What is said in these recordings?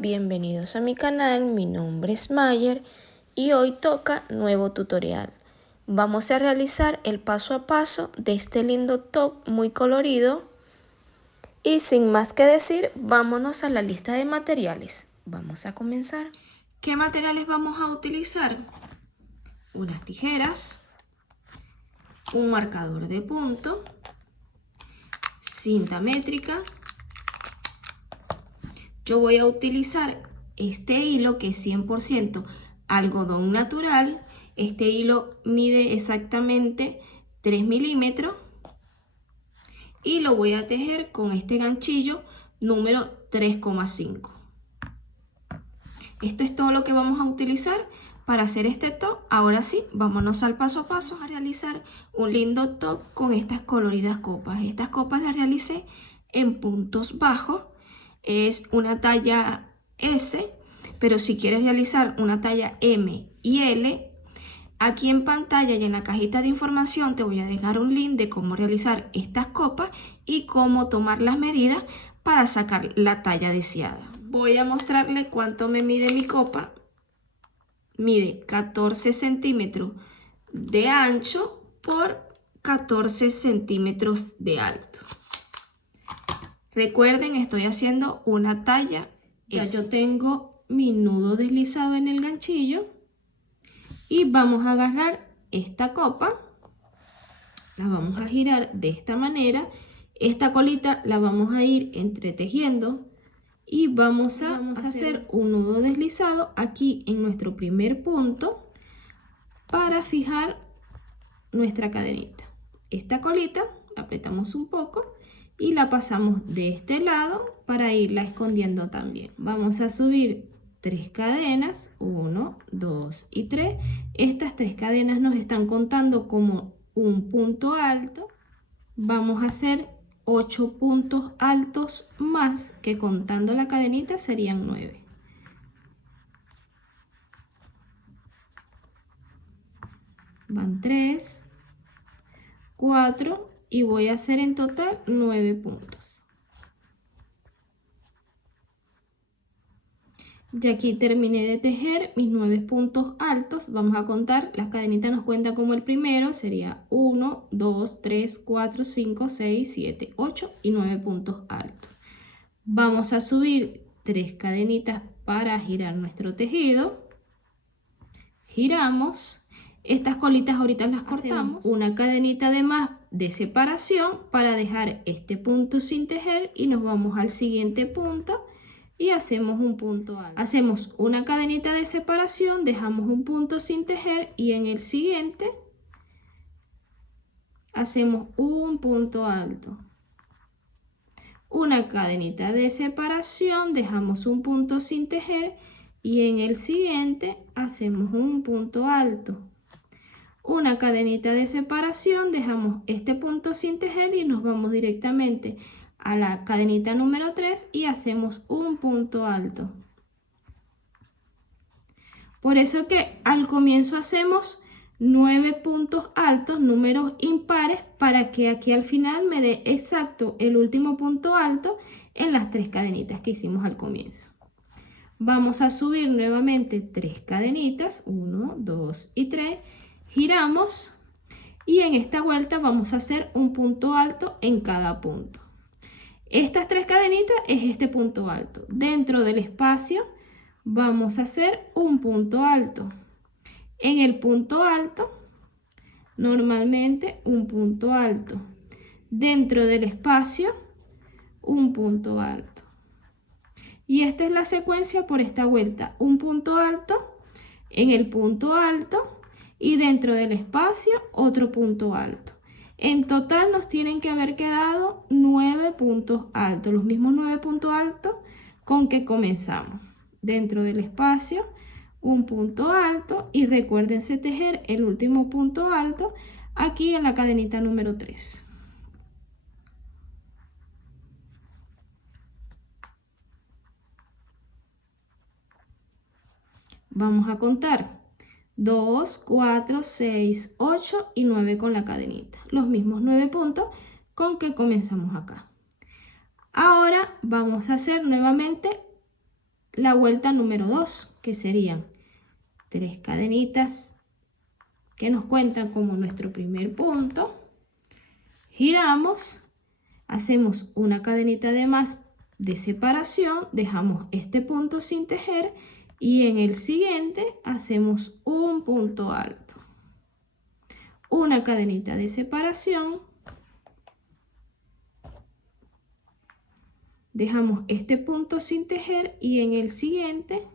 bienvenidos a mi canal, mi nombre es Mayer y hoy toca nuevo tutorial. Vamos a realizar el paso a paso de este lindo top muy colorido y sin más que decir, vámonos a la lista de materiales. Vamos a comenzar. ¿Qué materiales vamos a utilizar? Unas tijeras, un marcador de punto, cinta métrica. Yo voy a utilizar este hilo que es 100% algodón natural. Este hilo mide exactamente 3 milímetros y lo voy a tejer con este ganchillo número 3,5. Esto es todo lo que vamos a utilizar para hacer este top. Ahora sí, vámonos al paso a paso a realizar un lindo top con estas coloridas copas. Estas copas las realicé en puntos bajos. Es una talla S, pero si quieres realizar una talla M y L, aquí en pantalla y en la cajita de información te voy a dejar un link de cómo realizar estas copas y cómo tomar las medidas para sacar la talla deseada. Voy a mostrarle cuánto me mide mi copa. Mide 14 centímetros de ancho por 14 centímetros de alto. Recuerden, estoy haciendo una talla. Ya yo tengo mi nudo deslizado en el ganchillo y vamos a agarrar esta copa, la vamos a girar de esta manera. Esta colita la vamos a ir entretejiendo y vamos a hacer un nudo deslizado aquí en nuestro primer punto para fijar nuestra cadenita. Esta colita la apretamos un poco y la pasamos de este lado para irla escondiendo también. Vamos a subir 3 cadenas, 1, 2 y 3. Estas 3 cadenas nos están contando como un punto alto. Vamos a hacer 8 puntos altos más, que contando la cadenita serían 9. Van 3, 4 y voy a hacer en total 9 puntos. Ya aquí terminé de tejer mis 9 puntos altos. Vamos a contar, las cadenitas nos cuentan como el primero, sería 1, 2, 3, 4, 5, 6, 7, 8 y 9 puntos altos. Vamos a subir 3 cadenitas para girar nuestro tejido. Giramos. Estas colitas ahorita las cortamos. Una cadenita de más de separación para dejar este punto sin tejer y nos vamos al siguiente punto y hacemos un punto alto. Hacemos una cadenita de separación, dejamos un punto sin tejer y en el siguiente hacemos un punto alto. Una cadenita de separación, dejamos un punto sin tejer y en el siguiente hacemos un punto alto. Una cadenita de separación, dejamos este punto sin tejer y nos vamos directamente a la cadenita número 3 y hacemos un punto alto. Por eso que al comienzo hacemos 9 puntos altos, números impares, para que aquí al final me dé exacto el último punto alto en las 3 cadenitas que hicimos al comienzo. Vamos a subir nuevamente 3 cadenitas, 1, 2 y 3. Giramos y en esta vuelta vamos a hacer un punto alto en cada punto. Estas 3 cadenitas es este punto alto. Dentro del espacio vamos a hacer un punto alto. En el punto alto, normalmente un punto alto. Dentro del espacio, un punto alto. Y esta es la secuencia por esta vuelta. Un punto alto, en el punto alto y dentro del espacio otro punto alto. En total nos tienen que haber quedado 9 puntos altos, los mismos 9 puntos altos con que comenzamos. Dentro del espacio un punto alto y recuérdense tejer el último punto alto aquí en la cadenita número 3. Vamos a contar 2, 4, 6, 8 y 9 con la cadenita. Los mismos 9 puntos con que comenzamos acá. Ahora vamos a hacer nuevamente la vuelta número 2, que serían 3 cadenitas que nos cuentan como nuestro primer punto. Giramos, hacemos una cadenita de más de separación, dejamos este punto sin tejer y en el siguiente hacemos un punto alto. Una cadenita de separación, dejamos este punto sin tejer y en el siguiente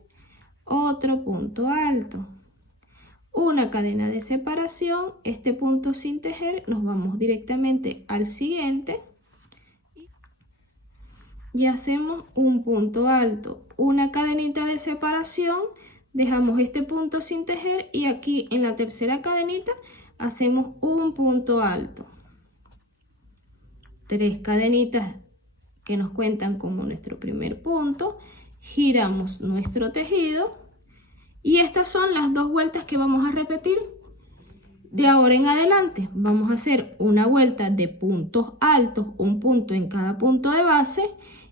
otro punto alto. Una cadena de separación, este punto sin tejer, nos vamos directamente al siguiente y hacemos un punto alto. Una cadenita de separación, dejamos este punto sin tejer y aquí en la tercera cadenita hacemos un punto alto. 3 cadenitas que nos cuentan como nuestro primer punto, giramos nuestro tejido y estas son las 2 vueltas que vamos a repetir de ahora en adelante. Vamos a hacer una vuelta de puntos altos, un punto en cada punto de base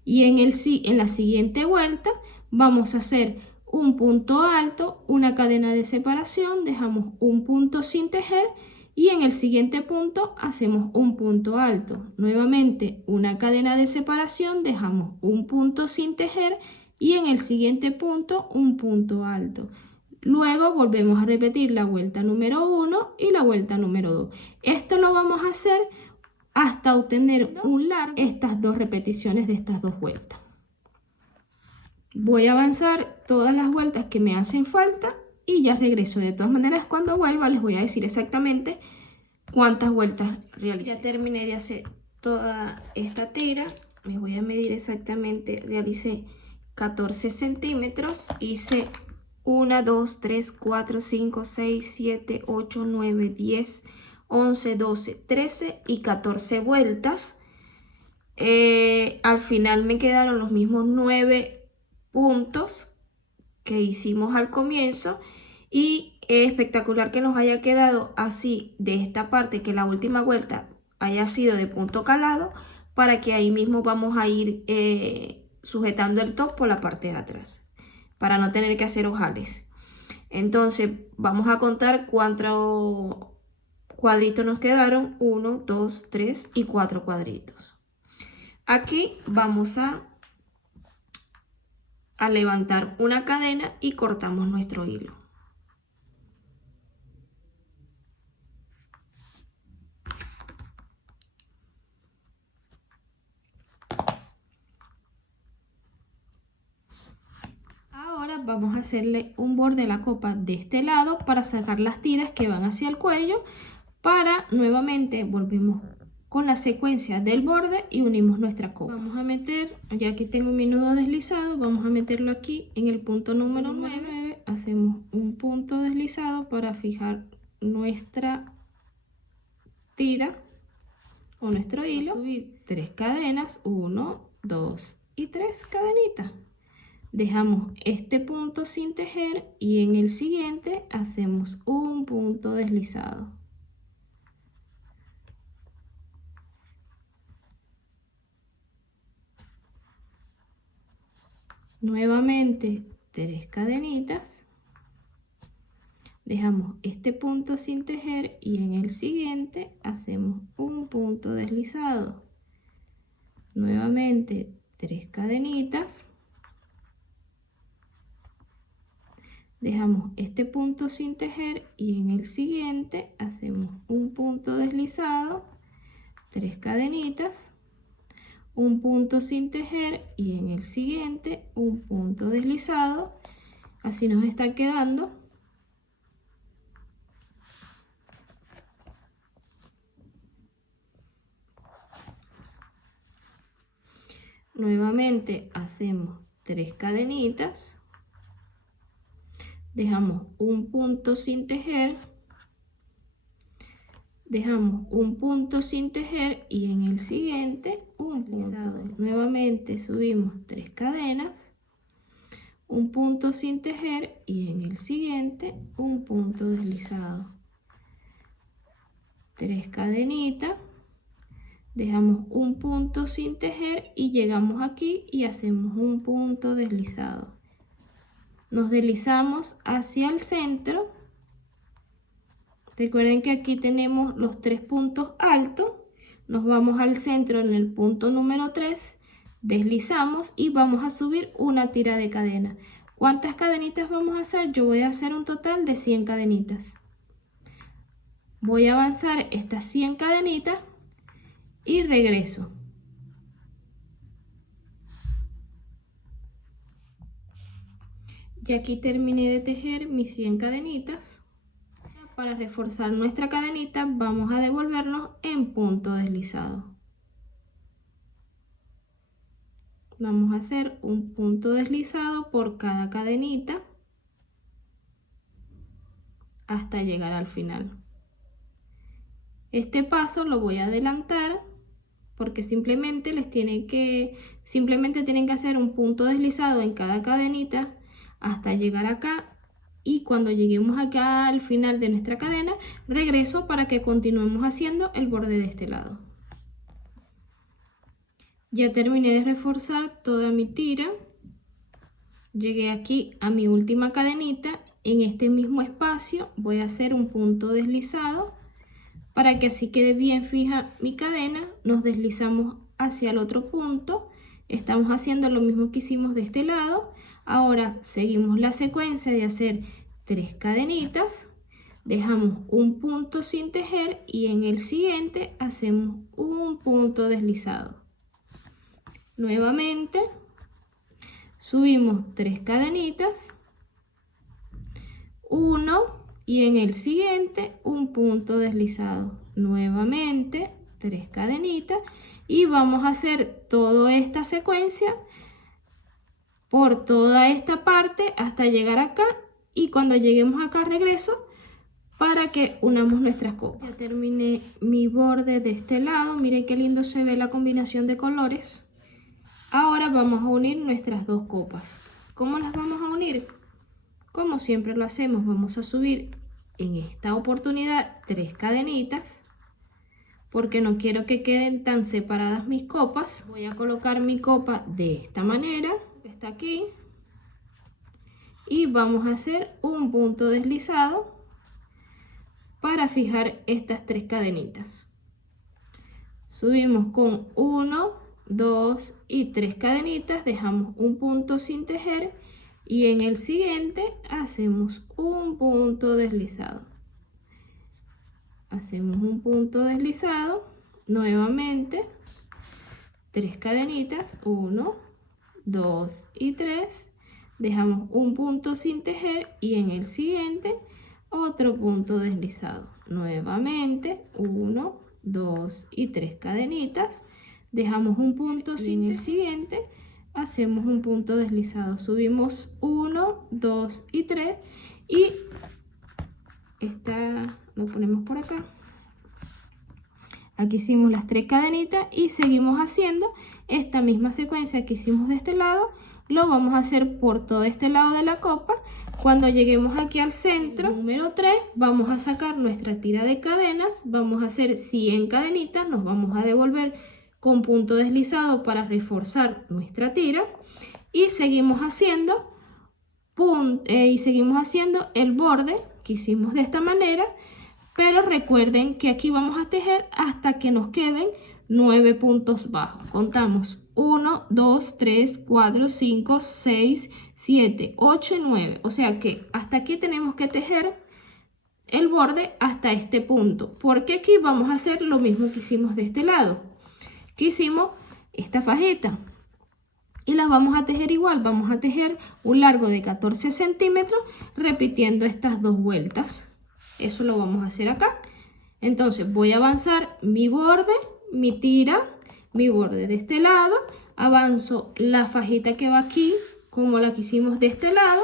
y en la siguiente vuelta vamos a hacer un punto alto, una cadena de separación, dejamos un punto sin tejer y en el siguiente punto hacemos un punto alto. Nuevamente una cadena de separación, dejamos un punto sin tejer y en el siguiente punto un punto alto. Luego volvemos a repetir la vuelta número 1 y la vuelta número 2. Esto lo vamos a hacer hasta obtener un largo, estas 2 repeticiones de estas 2 vueltas. Voy a avanzar todas las vueltas que me hacen falta y ya regreso. De todas maneras, cuando vuelva les voy a decir exactamente cuántas vueltas realicé. Ya terminé de hacer toda esta tira. Les voy a medir exactamente. Realicé 14 centímetros. Hice 1, 2, 3, 4, 5, 6, 7, 8, 9, 10, 11, 12, 13 y 14 vueltas. Al final me quedaron los mismos 9 puntos que hicimos al comienzo y es espectacular que nos haya quedado así de esta parte, que la última vuelta haya sido de punto calado, para que ahí mismo vamos a ir sujetando el top por la parte de atrás para no tener que hacer ojales. Entonces vamos a contar cuántos cuadritos nos quedaron. 1, 2, 3 y 4 cuadritos. Aquí vamos a levantar una cadena y cortamos nuestro hilo. Ahora vamos a hacerle un borde a la copa de este lado para sacar las tiras que van hacia el cuello. Para nuevamente volvemos con la secuencia del borde y unimos nuestra copa. Vamos a meter, ya que tengo mi nudo deslizado, vamos a meterlo aquí en el punto número 9. Hacemos un punto deslizado para fijar nuestra tira o nuestro hilo. Subir 3 cadenas, 1, 2 y 3 cadenitas. Dejamos este punto sin tejer y en el siguiente hacemos un punto deslizado. Nuevamente 3 cadenitas, dejamos este punto sin tejer y en el siguiente hacemos un punto deslizado. Nuevamente 3 cadenitas, dejamos este punto sin tejer y en el siguiente hacemos un punto deslizado, 3 cadenitas, un punto sin tejer y en el siguiente un punto deslizado. Así nos está quedando. Nuevamente hacemos 3 cadenitas, dejamos un punto sin tejer, dejamos un punto sin tejer y en el siguiente un punto. Nuevamente subimos 3 cadenas, un punto sin tejer y en el siguiente un punto deslizado. 3 cadenitas, dejamos un punto sin tejer y llegamos aquí y hacemos un punto deslizado. nos deslizamos hacia el centro. Recuerden que aquí tenemos los 3 puntos altos. Nos vamos al centro en el punto número 3, deslizamos y vamos a subir una tira de cadena. ¿Cuántas cadenitas vamos a hacer? Yo voy a hacer un total de 100 cadenitas. Voy a avanzar estas 100 cadenitas y regreso. Y aquí terminé de tejer mis 100 cadenitas. Para reforzar nuestra cadenita vamos a devolvernos en punto deslizado. Vamos a hacer un punto deslizado por cada cadenita hasta llegar al final. Este paso lo voy a adelantar porque simplemente tienen que hacer un punto deslizado en cada cadenita hasta llegar acá. Y cuando lleguemos acá al final de nuestra cadena, regreso para que continuemos haciendo el borde de este lado. Ya terminé de reforzar toda mi tira. Llegué aquí a mi última cadenita. En este mismo espacio voy a hacer un punto deslizado para que así quede bien fija mi cadena. Nos deslizamos hacia el otro punto. Estamos haciendo lo mismo que hicimos de este lado. Ahora seguimos la secuencia de hacer 3 cadenitas, dejamos un punto sin tejer y en el siguiente hacemos un punto deslizado. Nuevamente subimos 3 cadenitas, 1 y en el siguiente un punto deslizado. Nuevamente 3 cadenitas y vamos a hacer toda esta secuencia por toda esta parte hasta llegar acá y cuando lleguemos acá regreso para que unamos nuestras copas. Ya terminé mi borde de este lado, miren qué lindo se ve la combinación de colores. Ahora vamos a unir nuestras 2 copas. ¿Cómo las vamos a unir? Como siempre lo hacemos, vamos a subir en esta oportunidad 3 cadenitas porque no quiero que queden tan separadas mis copas. Voy a colocar mi copa de esta manera, que está aquí, y vamos a hacer un punto deslizado para fijar estas 3 cadenitas. Subimos con 1, 2 y 3 cadenitas, dejamos un punto sin tejer y en el siguiente hacemos un punto deslizado. Hacemos un punto deslizado, nuevamente 3 cadenitas, 1, 2 y 3, dejamos un punto sin tejer y en el siguiente otro punto deslizado. Nuevamente 1, 2 y 3 cadenitas, dejamos un punto sin tejer, en el siguiente hacemos un punto deslizado, subimos 1, 2 y 3 y esta lo ponemos por acá. Aquí hicimos las 3 cadenitas y seguimos haciendo esta misma secuencia que hicimos de este lado. Lo vamos a hacer por todo este lado de la copa. Cuando lleguemos aquí al centro, número 3, vamos a sacar nuestra tira de cadenas. Vamos a hacer 100 cadenitas, nos vamos a devolver con punto deslizado para reforzar nuestra tira. Y seguimos haciendo el borde que hicimos de esta manera, pero recuerden que aquí vamos a tejer hasta que nos queden 9 puntos bajos. Contamos 1, 2, 3, 4, 5, 6, 7, 8 y 9. O sea que hasta aquí tenemos que tejer el borde hasta este punto, porque aquí vamos a hacer lo mismo que hicimos de este lado, que hicimos esta fajita. Y las vamos a tejer igual, vamos a tejer un largo de 14 centímetros repitiendo estas 2 vueltas. Eso lo vamos a hacer acá. Entonces voy a avanzar mi borde, mi tira, mi borde de este lado, avanzo la fajita que va aquí como la que hicimos de este lado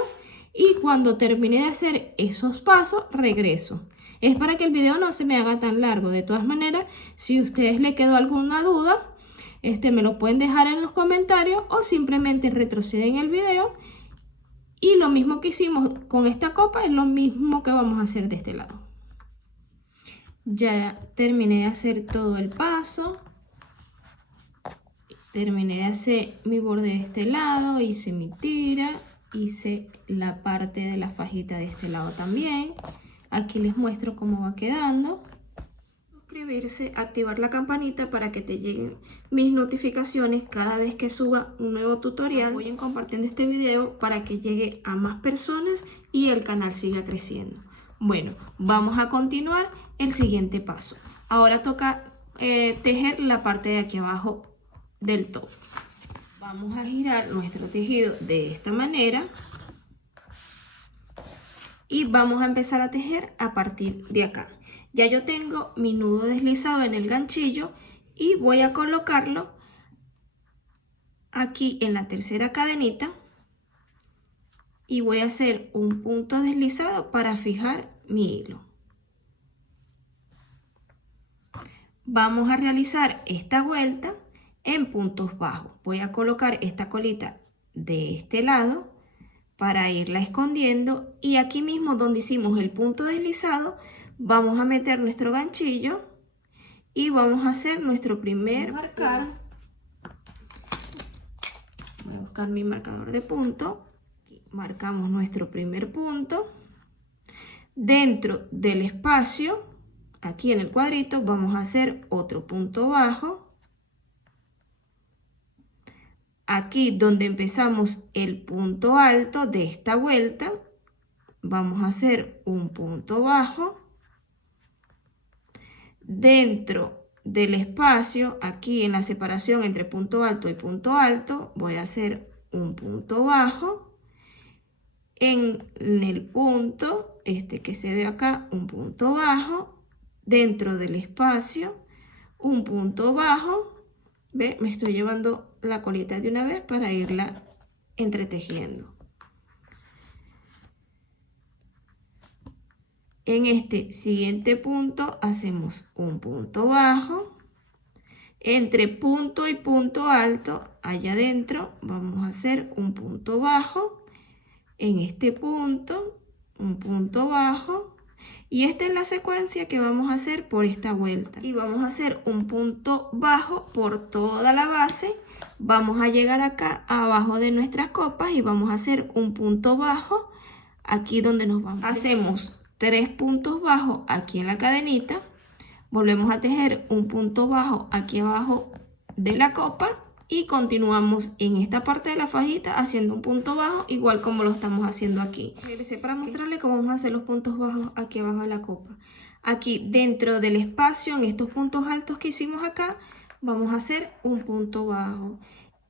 y cuando termine de hacer esos pasos regreso. Es para que el video no se me haga tan largo. De todas maneras, si a ustedes les quedó alguna duda, me lo pueden dejar en los comentarios o simplemente retroceden el video y lo mismo que hicimos con esta copa es lo mismo que vamos a hacer de este lado. Ya terminé de hacer todo el paso, terminé de hacer mi borde de este lado, hice mi tira hice la parte de la fajita de este lado también. Aquí les muestro cómo va quedando. Suscribirse, activar la campanita para que te lleguen mis notificaciones cada vez que suba un nuevo tutorial. Apoyen compartiendo este video para que llegue a más personas y el canal siga creciendo. Bueno, vamos a continuar el siguiente paso. Ahora toca tejer la parte de aquí abajo del todo. Vamos a girar nuestro tejido de esta manera y vamos a empezar a tejer a partir de acá. Ya yo tengo mi nudo deslizado en el ganchillo y voy a colocarlo aquí en la tercera cadenita y voy a hacer un punto deslizado para fijar mi hilo. Vamos a realizar esta vuelta en puntos bajos. Voy a colocar esta colita de este lado para irla escondiendo y aquí mismo donde hicimos el punto deslizado vamos a meter nuestro ganchillo y vamos a hacer nuestro primer marcar. Voy a buscar mi marcador de punto. Marcamos nuestro primer punto. Dentro del espacio, aquí en el cuadrito, vamos a hacer otro punto bajo. Aquí donde empezamos el punto alto de esta vuelta, vamos a hacer un punto bajo. Dentro del espacio, aquí en la separación entre punto alto y punto alto, voy a hacer un punto bajo. En el punto, este que se ve acá, un punto bajo. Dentro del espacio, un punto bajo. ¿Ve? Me estoy llevando la colita de una vez para irla entretejiendo. En este siguiente punto hacemos un punto bajo. Entre punto y punto alto, allá adentro, vamos a hacer un punto bajo. En este punto, un punto bajo. Y esta es la secuencia que vamos a hacer por esta vuelta. Y vamos a hacer un punto bajo por toda la base. Vamos a llegar acá abajo de nuestras copas y vamos a hacer un punto bajo aquí donde nos vamos. Hacemos 3 puntos bajos aquí en la cadenita. Volvemos a tejer un punto bajo aquí abajo de la copa. Y continuamos en esta parte de la fajita haciendo un punto bajo igual como lo estamos haciendo aquí. Regresé para mostrarles cómo vamos a hacer los puntos bajos aquí abajo de la copa. Aquí dentro del espacio, en estos puntos altos que hicimos acá, vamos a hacer un punto bajo.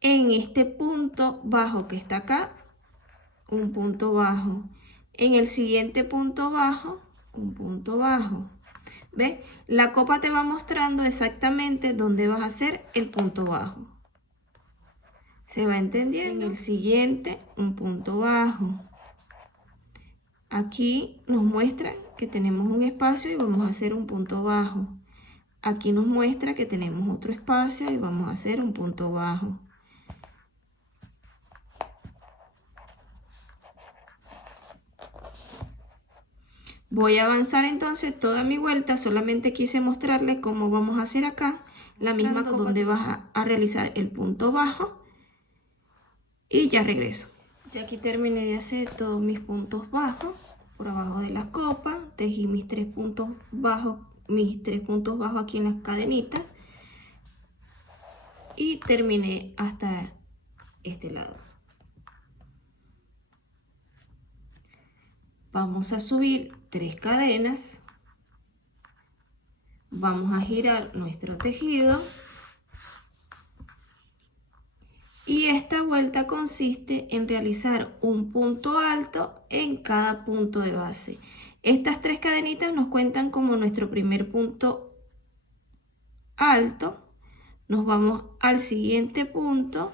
En este punto bajo que está acá, un punto bajo. En el siguiente punto bajo, un punto bajo. ¿Ves? La copa te va mostrando exactamente dónde vas a hacer el punto bajo. ¿Se va entendiendo? En el siguiente, un punto bajo. Aquí nos muestra que tenemos un espacio y vamos a hacer un punto bajo. Aquí nos muestra que tenemos otro espacio y vamos a hacer un punto bajo. Voy a avanzar entonces toda mi vuelta, solamente quise mostrarles cómo vamos a hacer acá la misma copa donde vas a realizar el punto bajo. Y ya regreso. Ya aquí terminé de hacer todos mis puntos bajos por abajo de las copas. Tejí mis 3 puntos bajos, aquí en las cadenitas. Y terminé hasta este lado. Vamos a subir 3 cadenas. Vamos a girar nuestro tejido. Y esta vuelta consiste en realizar un punto alto en cada punto de base. Estas 3 cadenitas nos cuentan como nuestro primer punto alto. Nos vamos al siguiente punto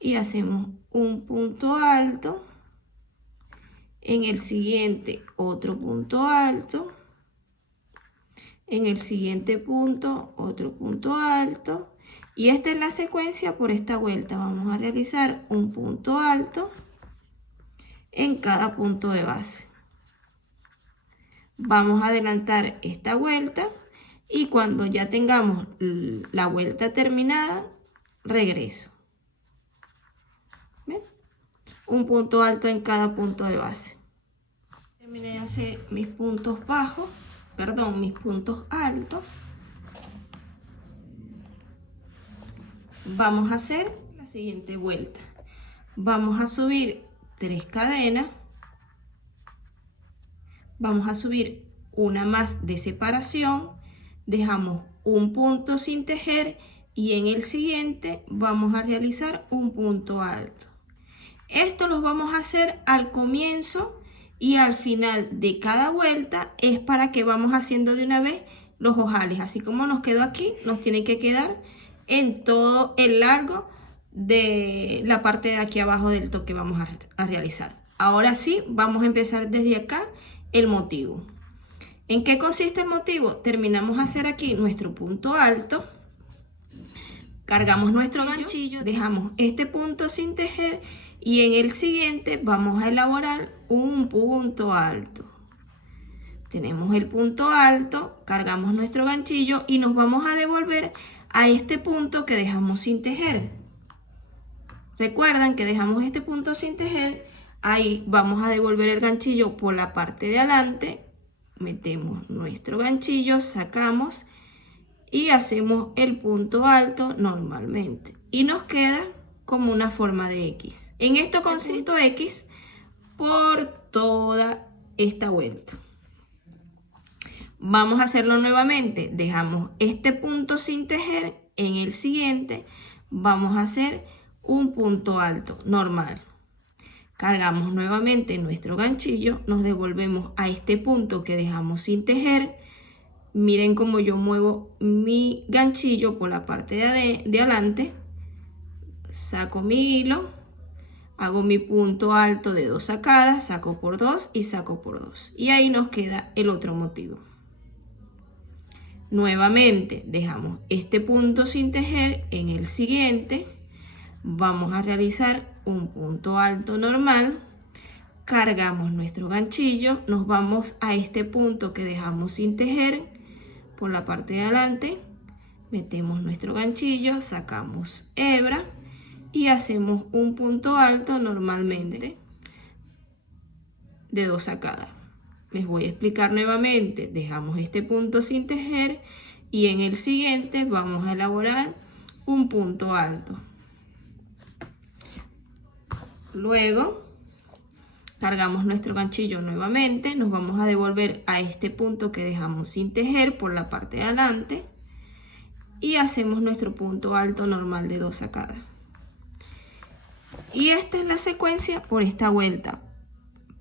y hacemos un punto alto. En el siguiente otro punto alto. En el siguiente punto otro punto alto. Y esta es la secuencia por esta vuelta. Vamos a realizar un punto alto en cada punto de base. Vamos a adelantar esta vuelta y cuando ya tengamos la vuelta terminada, regreso. ¿Ven? un punto alto en cada punto de base. Terminé de hacer mis puntos bajos, perdón, mis puntos altos. Vamos a hacer la siguiente vuelta. Vamos a subir 3 cadenas. Vamos a subir una más de separación. Dejamos un punto sin tejer y en el siguiente vamos a realizar un punto alto. Esto lo vamos a hacer al comienzo y al final de cada vuelta, es para que vamos haciendo de una vez los ojales. Así como nos quedó aquí, nos tiene que quedar en todo el largo de la parte de aquí abajo del top que vamos a realizar. Ahora sí, vamos a empezar desde acá el motivo. ¿En qué consiste el motivo? Terminamos de hacer aquí nuestro punto alto, cargamos nuestro ganchillo, dejamos este punto sin tejer y en el siguiente vamos a elaborar un punto alto. Tenemos el punto alto, cargamos nuestro ganchillo y nos vamos a devolver a este punto que dejamos sin tejer. Recuerdan que dejamos este punto sin tejer, ahí vamos a devolver el ganchillo por la parte de adelante, metemos nuestro ganchillo, sacamos y hacemos el punto alto normalmente y nos queda como una forma de X. En esto consiste X por toda esta vuelta. Vamos a hacerlo nuevamente. Dejamos este punto sin tejer. En el siguiente vamos a hacer un punto alto normal. Cargamos nuevamente nuestro ganchillo. Nos devolvemos a este punto que dejamos sin tejer. Miren cómo yo muevo mi ganchillo por la parte de adelante. Saco mi hilo. Hago mi punto alto de 2 sacadas. Saco por 2 y saco por 2. Y ahí nos queda el otro motivo. Nuevamente dejamos este punto sin tejer. En el siguiente vamos a realizar un punto alto normal. Cargamos nuestro ganchillo, nos vamos a este punto que dejamos sin tejer por la parte de adelante, metemos nuestro ganchillo, sacamos hebra y hacemos un punto alto normalmente de 2 sacadas. Les voy a explicar nuevamente. Dejamos este punto sin tejer y en el siguiente vamos a elaborar un punto alto. Luego cargamos nuestro ganchillo nuevamente, nos vamos a devolver a este punto que dejamos sin tejer por la parte de adelante y hacemos nuestro punto alto normal de 2 sacadas. Y esta es la secuencia por esta vuelta.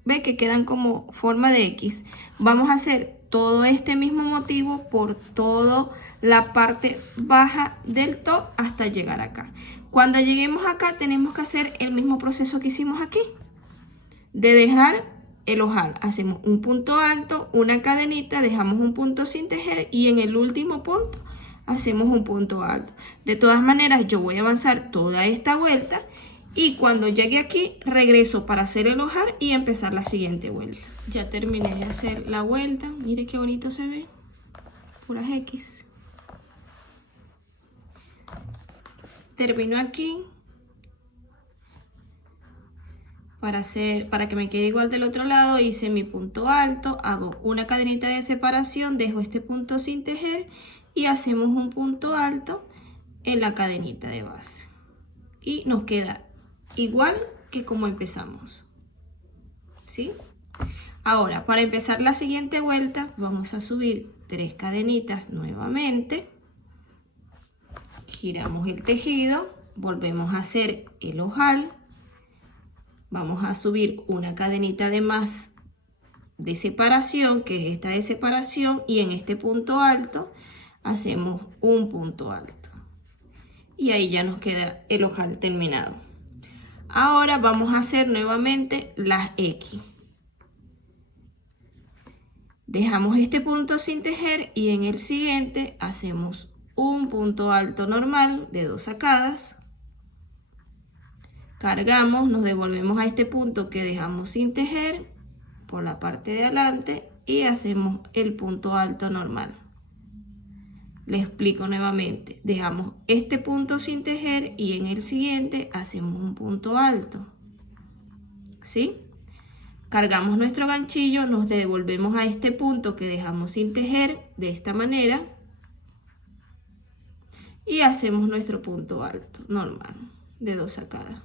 Ve que quedan como forma de X. Vamos a hacer todo este mismo motivo por toda la parte baja del top hasta llegar acá. Cuando lleguemos acá tenemos que hacer el mismo proceso que hicimos aquí. De dejar el ojal. Hacemos un punto alto, una cadenita, dejamos un punto sin tejer y en el último punto hacemos un punto alto. De todas maneras yo voy a avanzar toda esta vuelta. Y cuando llegue aquí, regreso para hacer el ojal y empezar la siguiente vuelta. Ya terminé de hacer la vuelta. Mire qué bonito se ve. Puras X. Termino aquí. Para que me quede igual del otro lado, hice mi punto alto. Hago una cadenita de separación. Dejo este punto sin tejer. Y hacemos un punto alto en la cadenita de base. Y nos queda igual que como empezamos, ¿sí? Ahora, para empezar la siguiente vuelta, vamos a subir 3 cadenitas nuevamente. Giramos el tejido, volvemos a hacer el ojal. Vamos a subir una cadenita de más de separación, que es esta de separación, y en este punto alto hacemos un punto alto. Y ahí ya nos queda el ojal terminado. Ahora vamos a hacer nuevamente las X. Dejamos este punto sin tejer y en el siguiente hacemos un punto alto normal de 2 sacadas. Cargamos, nos devolvemos a este punto que dejamos sin tejer por la parte de adelante y hacemos el punto alto normal. Les explico nuevamente. Dejamos este punto sin tejer y en el siguiente hacemos un punto alto. ¿sí? Cargamos nuestro ganchillo, nos devolvemos a este punto que dejamos sin tejer de esta manera y hacemos nuestro punto alto normal de 2 sacadas.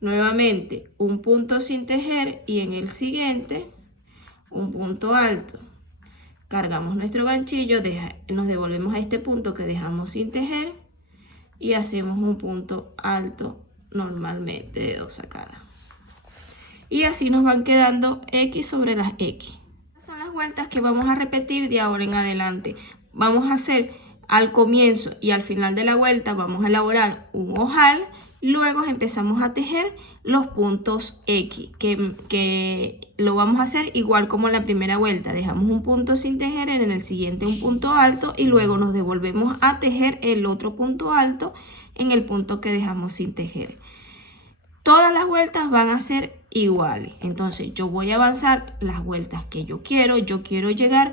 Nuevamente un punto sin tejer y en el siguiente un punto alto. Cargamos nuestro ganchillo, nos devolvemos a este punto que dejamos sin tejer y hacemos un punto alto normalmente de 2 sacadas. Y así nos van quedando X sobre las X. Estas son las vueltas que vamos a repetir de ahora en adelante. Vamos a hacer al comienzo y al final de la vuelta, vamos a elaborar un ojal. Luego empezamos a tejer los puntos X, que lo vamos a hacer igual como en la primera vuelta. Dejamos un punto sin tejer, en el siguiente un punto alto y luego nos devolvemos a tejer el otro punto alto en el punto que dejamos sin tejer. Todas las vueltas van a ser iguales. Entonces yo voy a avanzar las vueltas que yo quiero. Yo quiero llegar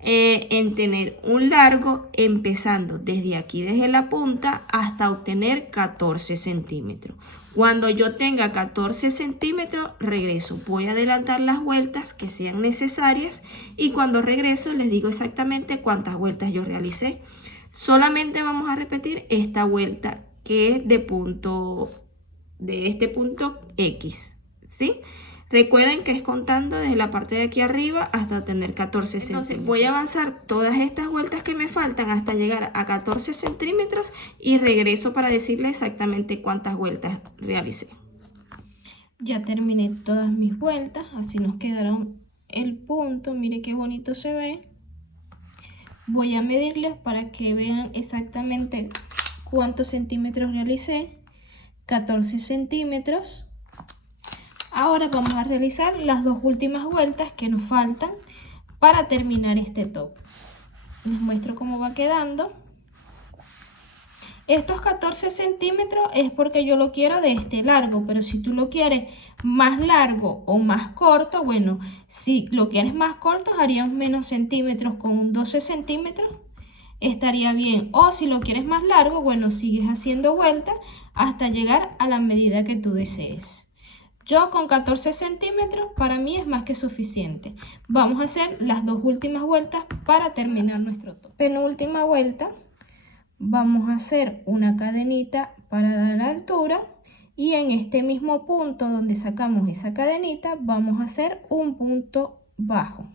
en tener un largo empezando desde aquí, desde la punta, hasta obtener 14 centímetros. Cuando yo tenga 14 centímetros, regreso. Voy a adelantar las vueltas que sean necesarias y cuando regreso les digo exactamente cuántas vueltas yo realicé. Solamente vamos a repetir esta vuelta que es de este punto X, ¿sí? Recuerden que es contando desde la parte de aquí arriba hasta tener 14 centímetros. Entonces voy a avanzar todas estas vueltas que me faltan hasta llegar a 14 centímetros y regreso para decirles exactamente cuántas vueltas realicé. Ya terminé todas mis vueltas, así nos quedaron el punto. Mire qué bonito se ve. Voy a medirles para que vean exactamente cuántos centímetros realicé. 14 centímetros. Ahora vamos a realizar las dos últimas vueltas que nos faltan para terminar este top. Les muestro cómo va quedando. Estos 14 centímetros es porque yo lo quiero de este largo, pero si tú lo quieres más largo o más corto, bueno, si lo quieres más corto haríamos menos centímetros, con un 12 centímetros estaría bien. O si lo quieres más largo, bueno, sigues haciendo vueltas hasta llegar a la medida que tú desees. Yo con 14 centímetros para mí es más que suficiente. Vamos a hacer las dos últimas vueltas para terminar nuestro top. Penúltima vuelta, vamos a hacer una cadenita para dar altura y en este mismo punto donde sacamos esa cadenita vamos a hacer un punto bajo.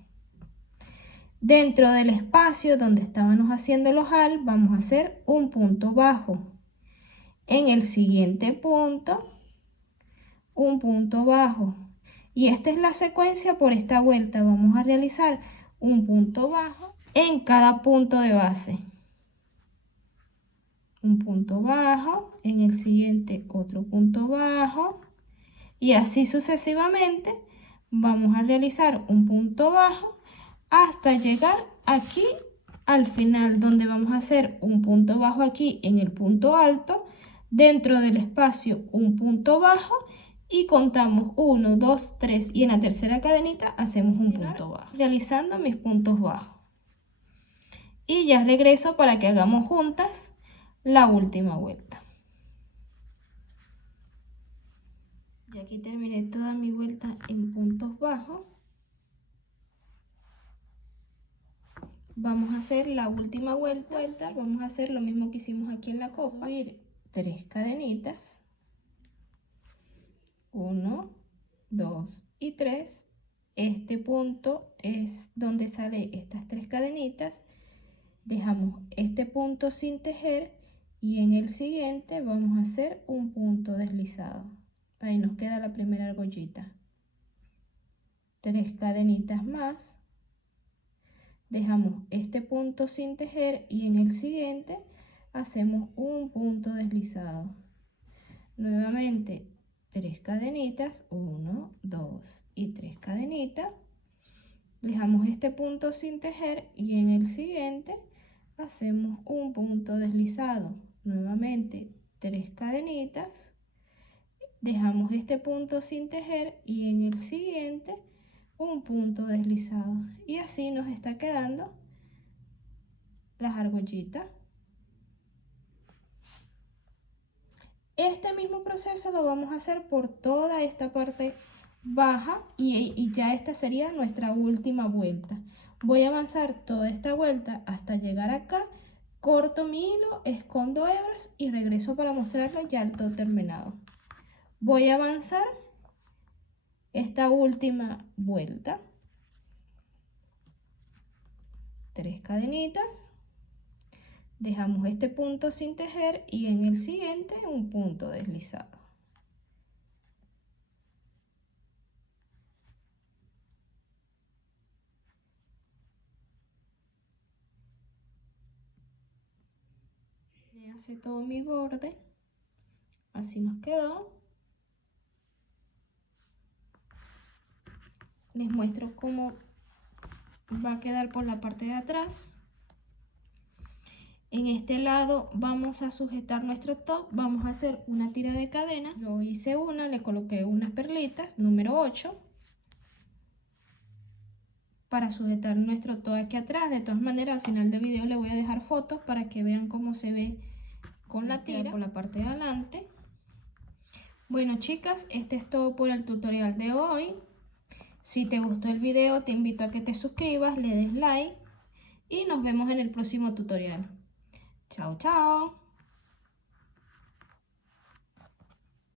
Dentro del espacio donde estábamos haciendo el ojal vamos a hacer un punto bajo. En el siguiente punto un punto bajo y esta es la secuencia por esta vuelta. Vamos a realizar un punto bajo en cada punto de base, un punto bajo, en el siguiente otro punto bajo y así sucesivamente. Vamos a realizar un punto bajo hasta llegar aquí al final, donde vamos a hacer un punto bajo aquí en el punto alto, dentro del espacio un punto bajo y contamos 1, 2, 3 y en la tercera cadenita hacemos un punto bajo, realizando mis puntos bajos. Y ya regreso para que hagamos juntas la última vuelta. Y aquí terminé toda mi vuelta en puntos bajos. Vamos a hacer la última vuelta. Vamos a hacer lo mismo que hicimos aquí en la copa. Subir 3 cadenitas. 1, 2 y 3. Este punto es donde salen estas 3 cadenitas. Dejamos este punto sin tejer y en el siguiente vamos a hacer un punto deslizado. Ahí nos queda la primera argollita. 3 cadenitas más. Dejamos este punto sin tejer y en el siguiente hacemos un punto deslizado. Nuevamente 3 cadenitas, 1, 2 y 3 cadenitas. Dejamos este punto sin tejer y en el siguiente hacemos un punto deslizado. Nuevamente 3 cadenitas. Dejamos este punto sin tejer y en el siguiente un punto deslizado y así nos está quedando las argollitas. Este mismo proceso lo vamos a hacer por toda esta parte baja y ya esta sería nuestra última vuelta. Voy a avanzar toda esta vuelta hasta llegar acá, corto mi hilo, escondo hebras y regreso para mostrarles ya el todo terminado. Voy a avanzar esta última vuelta, 3 cadenitas, dejamos este punto sin tejer y en el siguiente un punto deslizado. Hace todo mi borde, así nos quedó. Les muestro cómo va a quedar por la parte de atrás. En este lado vamos a sujetar nuestro top, vamos a hacer una tira de cadena. Yo hice una, le coloqué unas perlitas, número 8, para sujetar nuestro top aquí atrás. De todas maneras, al final del video le voy a dejar fotos para que vean cómo se ve con la tira por la parte de adelante. Bueno chicas, este es todo por el tutorial de hoy. Si te gustó el video, te invito a que te suscribas, le des like y nos vemos en el próximo tutorial. Chao, chao.